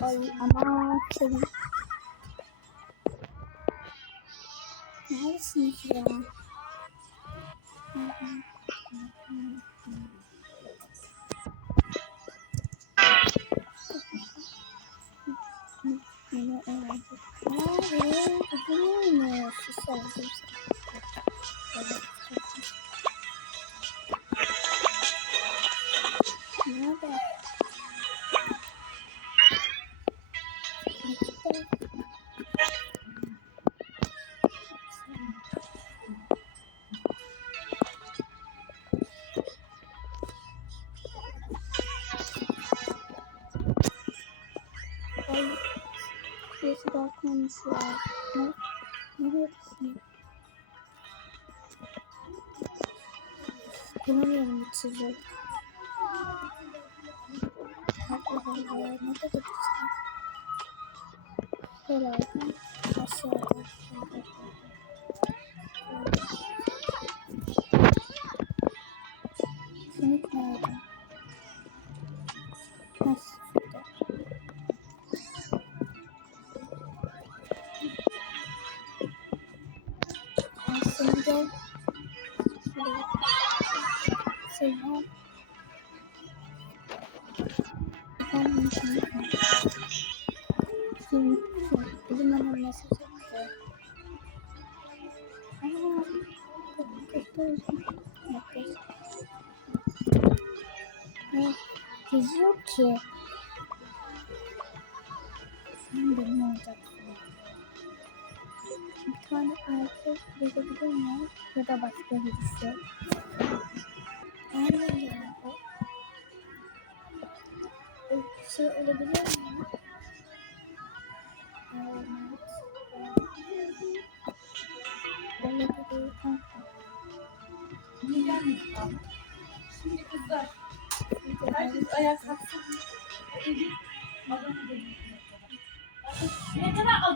Ay ama senin. Neredesiniz ya? Yine öğrenci. Hayır, bilmiyorum. Susardım. Nerede? Ay, birisi daha konuşuyor. Ne? Neredesin? Bulamıyorum bir türlü. Allah Allah, nerede gidiyorsun? Herhalde aşağıda. Sınıf nerede? Nasıl şurada? Aslında şuraya. Seyhan. Ben şimdi bizim hemen mesaj attı. Aaa. Ne? Dizi yok ki. Sen benim olacaksın. Bir tane erkek yazabilir mi? Ya da başka birisi. Aynen ya. O şey olabilir mi? Olabilir kanka. Şimdi kızlar, herkes ayağa kalksın. Ne kadar